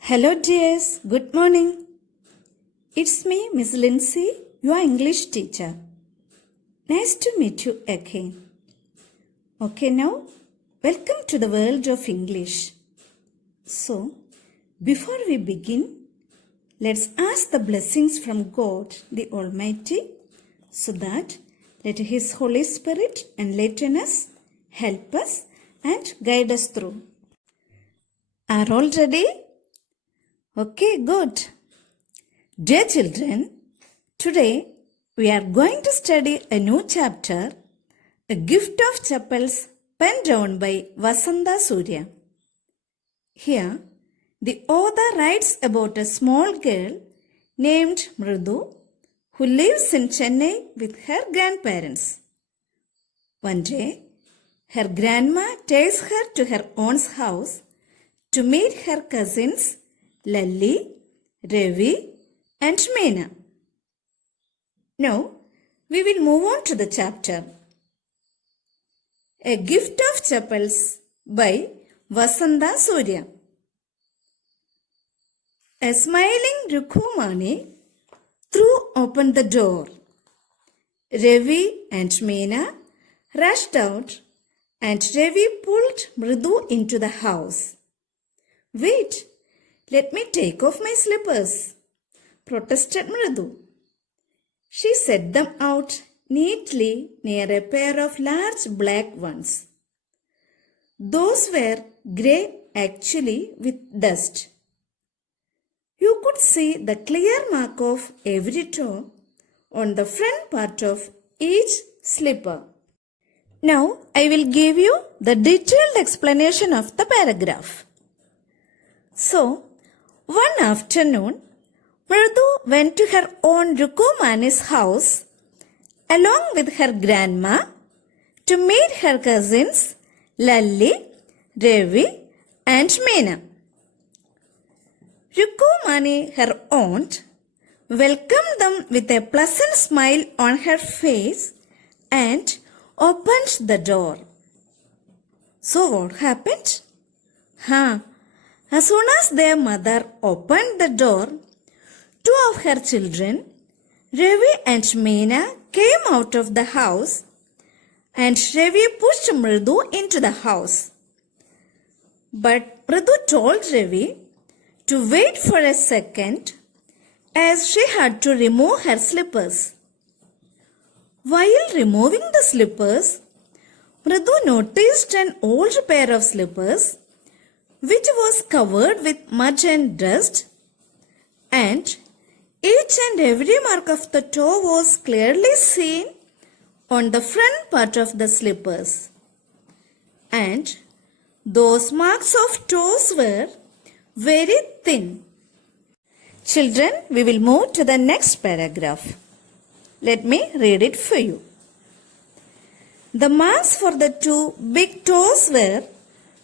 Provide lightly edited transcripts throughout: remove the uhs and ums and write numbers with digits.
Hello dears, good morning. It's me, Miss Lindsay, your English teacher. Nice to meet you again. Okay, now welcome to the world of English. So, before we begin, let's ask the blessings from God the Almighty so that let His Holy Spirit enlighten us, help us and guide us through. Are all ready? Okay, good. Dear children, today we are going to study a new chapter, A Gift of Chapels, penned down by Vasantha Surya. Here, the author writes about a small girl named Mridu who lives in Chennai with her grandparents. One day, her grandma takes her to her aunt's house to meet her cousins Lalli, Ravi and Meena. Now, we will move on to the chapter. A Gift of Chapels by Vasantha Surya. A smiling Rukumani threw open the door. Ravi and Meena rushed out and Ravi pulled Mridu into the house. Wait, let me take off my slippers, protested Mridu. She set them out neatly near a pair of large black ones. Those were grey actually with dust. You could see the clear mark of every toe on the front part of each slipper. Now I will give you the detailed explanation of the paragraph. So, one afternoon, Mridu went to her own Rukumani's house along with her grandma to meet her cousins Lalli, Ravi and Meena. Rukumani, her aunt, welcomed them with a pleasant smile on her face and opened the door. So what happened? As soon as their mother opened the door, two of her children, Ravi and Meena, came out of the house and Ravi pushed Mridu into the house. But Mridu told Ravi to wait for a second as she had to remove her slippers. While removing the slippers, Mridu noticed an old pair of slippers which was covered with mud and dust, and each and every mark of the toe was clearly seen on the front part of the slippers. And those marks of toes were very thin. Children, we will move to the next paragraph. Let me read it for you. The marks for the two big toes were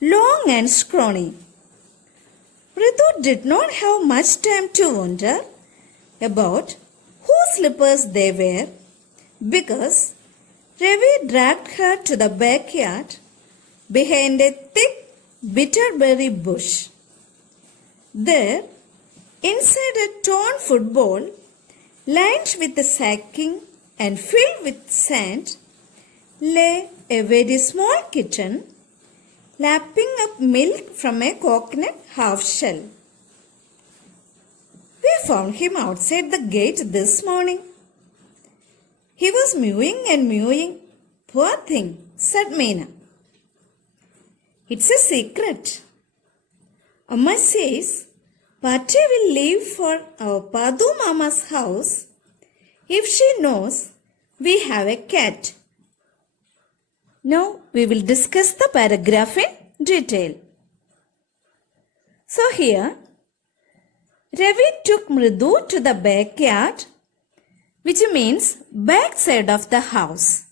long and scrawny. Mridu did not have much time to wonder about whose slippers they were because Ravi dragged her to the backyard behind a thick bitterberry bush. There, inside a torn football, lined with sacking and filled with sand, lay a very small kitten lapping up milk from a coconut half shell. We found him outside the gate this morning. He was mewing and mewing. Poor thing, said Meena. It's a secret. Amma says Patti will leave for our Padu Mama's house if she knows we have a cat. Now we will discuss the paragraph in detail. So here, Ravi took Mridu to the backyard, which means back side of the house.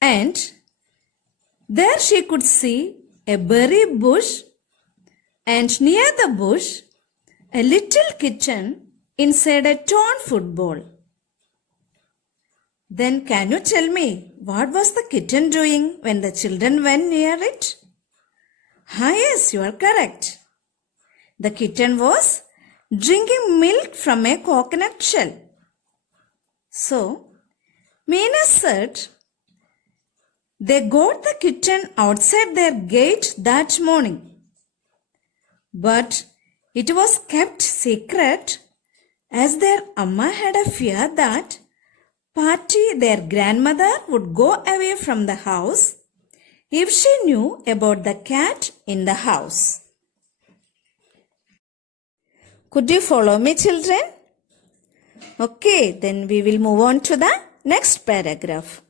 And there she could see a berry bush and near the bush a little kitten inside a torn football. Then can you tell me what was the kitten doing when the children went near it? Yes, you are correct. The kitten was drinking milk from a coconut shell. So, Meena said, they got the kitten outside their gate that morning. But it was kept secret as their Amma had a fear that Patti, their grandmother, would go away from the house if she knew about the cat in the house. Could you follow me, children? Okay, then we will move on to the next paragraph.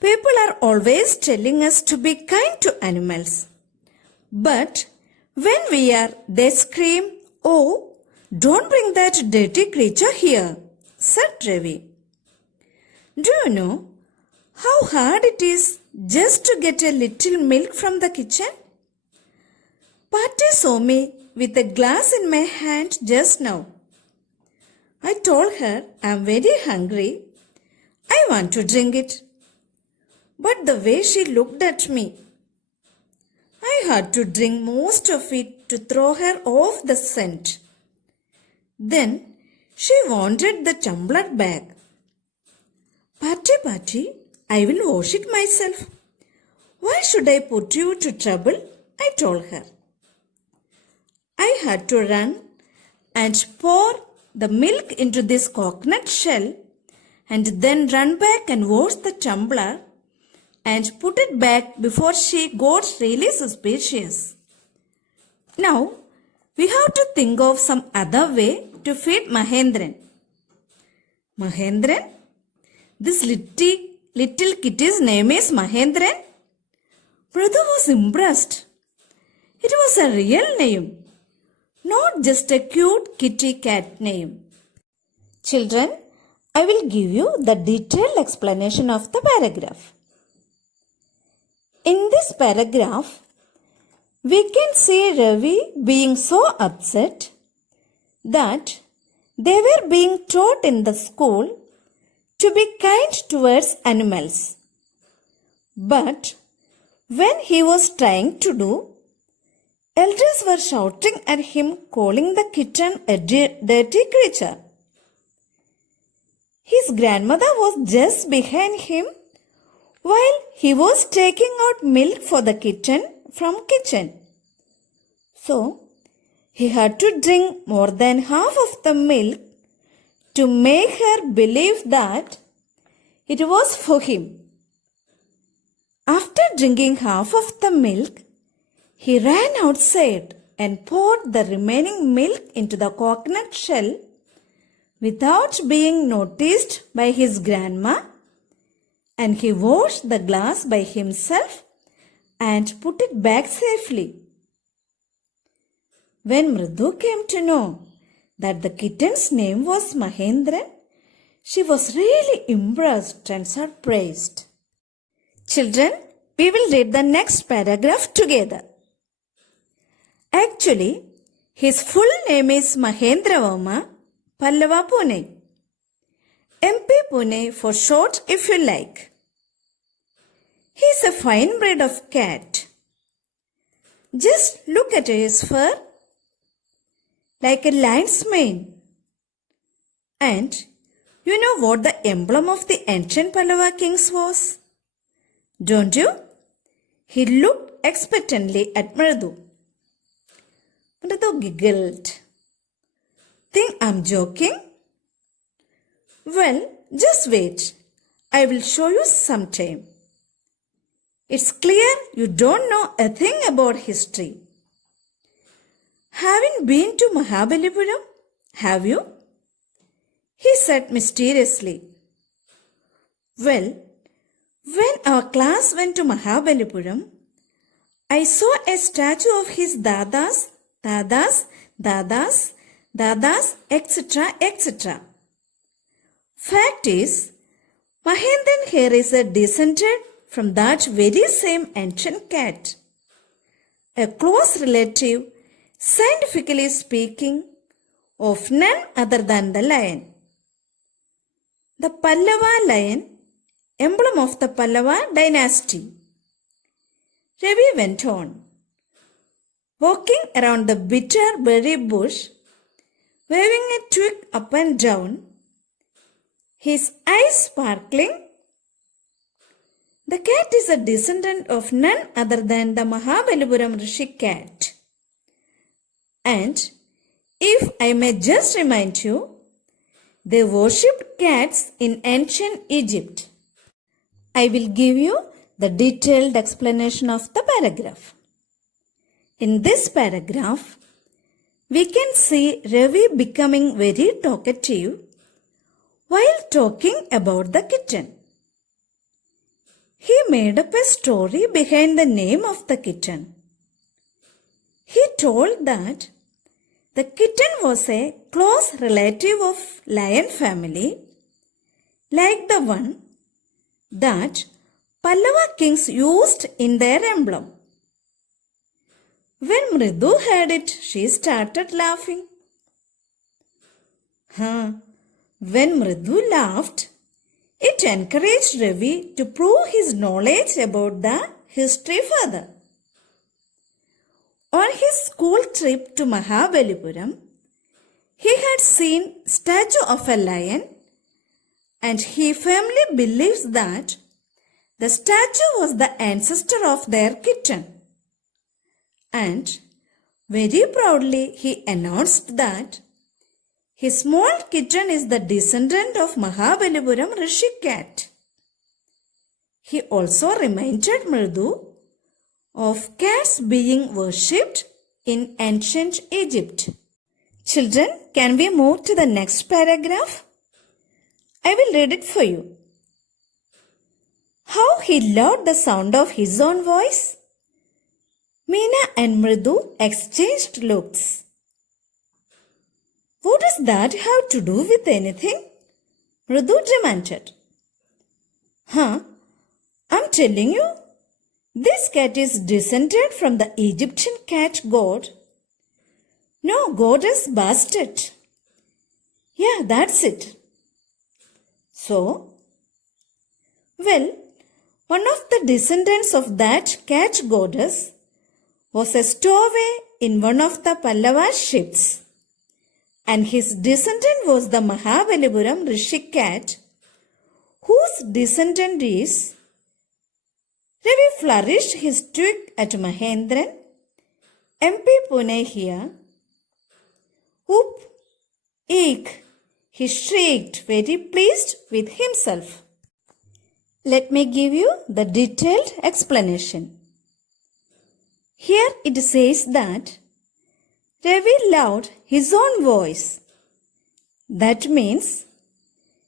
People are always telling us to be kind to animals. But when we are, they scream, "Oh, don't bring that dirty creature here," said Ravi. Do you know how hard it is just to get a little milk from the kitchen? Patti saw me with a glass in my hand just now. I told her I am very hungry. I want to drink it. But the way she looked at me, I had to drink most of it to throw her off the scent. Then she wanted the tumbler back. Patti, I will wash it myself. Why should I put you to trouble? I told her. I had to run and pour the milk into this coconut shell and then run back and wash the tumbler and put it back before she got really suspicious. Now, we have to think of some other way to feed Mahendran. Mahendran? This little kitty's name is Mahendran? Brother was impressed. It was a real name, not just a cute kitty cat name. Children, I will give you the detailed explanation of the paragraph. In this paragraph, we can see Ravi being so upset that they were being taught in the school to be kind towards animals. But when he was trying to do, elders were shouting at him, calling the kitten a dirty creature. His grandmother was just behind him while he was taking out milk for the kitten from kitchen. So, he had to drink more than half of the milk to make her believe that it was for him. After drinking half of the milk, he ran outside and poured the remaining milk into the coconut shell without being noticed by his grandma, and he washed the glass by himself and put it back safely. When Mridu came to know that the kitten's name was Mahendran, she was really impressed and surprised. Children, we will read the next paragraph together. Actually, his full name is Mahendra Verma Pallava Pune. MP Pune for short if you like. He is a fine breed of cat. Just look at his fur, like a lion's mane. And you know what the emblem of the ancient Pallava kings was? Don't you? He looked expectantly at Mridu. Mridu giggled. Think I'm joking? Well, just wait. I will show you sometime. It's clear you don't know a thing about history. Haven't been to Mahabalipuram, have you? He said mysteriously. Well, when our class went to Mahabalipuram, I saw a statue of his dadas, etc., etc. Fact is, Mahendran here is descended from that very same ancient cat. A close relative, scientifically speaking, of none other than the lion. The Pallava lion, emblem of the Pallava dynasty. Ravi went on. walking around the bitter berry bush, waving a twig up and down, his eyes sparkling. The cat is a descendant of none other than the Mahabalipuram Rishi cat. And if I may just remind you, they worshipped cats in ancient Egypt. I will give you the detailed explanation of the paragraph. In this paragraph, we can see Ravi becoming very talkative while talking about the kitten. He made up a story behind the name of the kitten. He told that the kitten was a close relative of lion family, like the one that Pallava kings used in their emblem. When Mridu heard it, she started laughing. When Mridu laughed, it encouraged Ravi to prove his knowledge about the history further. On his school trip to Mahabalipuram, he had seen statue of a lion, and he firmly believes that the statue was the ancestor of their kitten. And very proudly he announced that his small kitten is the descendant of Mahabalipuram Rishi cat. He also reminded Mridu of cats being worshipped in ancient Egypt. Children, can we move to the next paragraph? I will read it for you. How he loved the sound of his own voice. Meena and Mridu exchanged looks. What does that have to do with anything? Mridu demanded. I'm telling you, this cat is descended from the Egyptian cat god. No, goddess Bastet. Yeah, that's it. So, well, one of the descendants of that cat goddess was a stowaway in one of the Pallava ships, and his descendant was the Mahabalipuram Rishi cat, whose descendant is. Ravi flourished his twig at Mahendran, MP Pune here. Whoop! Eek! He shrieked, very pleased with himself. Let me give you the detailed explanation. Here it says that Ravi loved his own voice. That means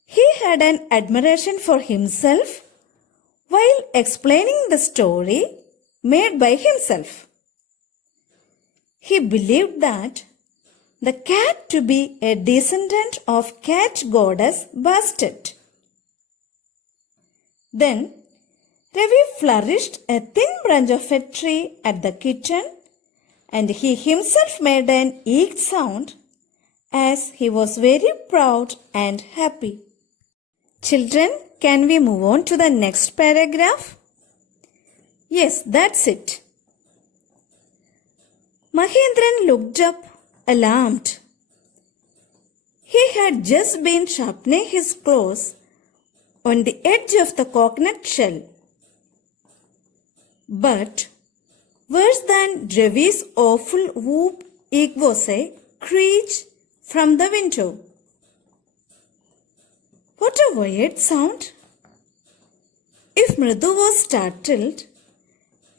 he had an admiration for himself while explaining the story made by himself. He believed that the cat to be a descendant of cat goddess Bastet. Then Ravi flourished a thin branch of a tree at the kitchen, and he himself made an eek sound as he was very proud and happy. Children, can we move on to the next paragraph? Yes, that's it. Mahendran looked up, alarmed. He had just been sharpening his claws on the edge of the coconut shell. But worse than Ravi's awful whoop, it was a screech from the window. What a weird sound! If Mridu was startled,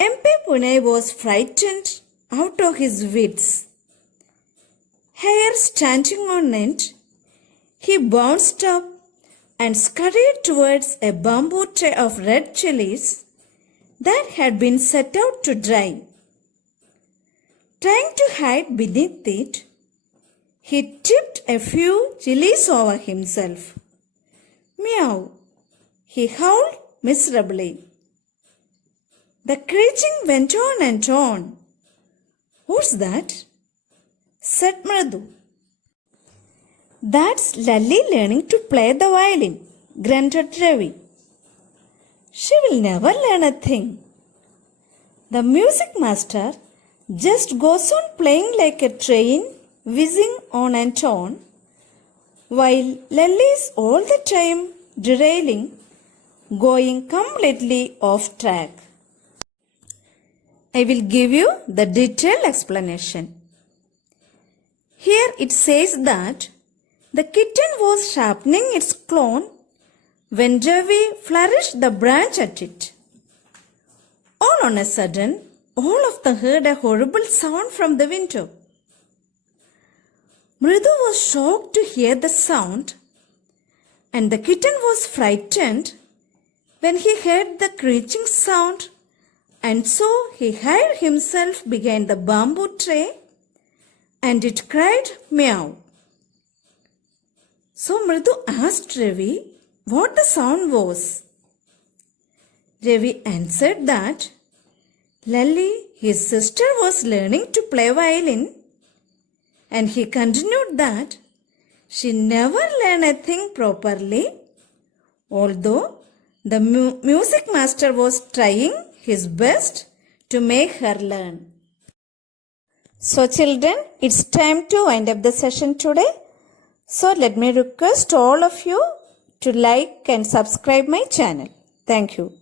MP Pune was frightened out of his wits. Hair standing on end, he bounced up and scurried towards a bamboo tray of red chilies that had been set out to dry. Trying to hide beneath it, he tipped a few chilies over himself. Meow! He howled miserably. The screeching went on and on. What's that? Said Mridu. That's Lalli learning to play the violin, grunted Ravi. She will never learn a thing. The music master just goes on playing like a train, whizzing on and on, while Lily is all the time derailing, going completely off track. I will give you the detailed explanation. Here it says that the kitten was sharpening its claw when Ravi flourished the branch at it. All on a sudden, all of them heard a horrible sound from the window. Mridu was shocked to hear the sound, and the kitten was frightened when he heard the screeching sound, and so he hid himself behind the bamboo tree, and it cried meow. So Mridu asked Ravi what the sound was. Ravi answered that Lally, his sister, was learning to play violin, and he continued that she never learned a thing properly, although the music master was trying his best to make her learn. So children, it's time to wind up the session today. So let me request all of you to like and subscribe my channel. Thank you.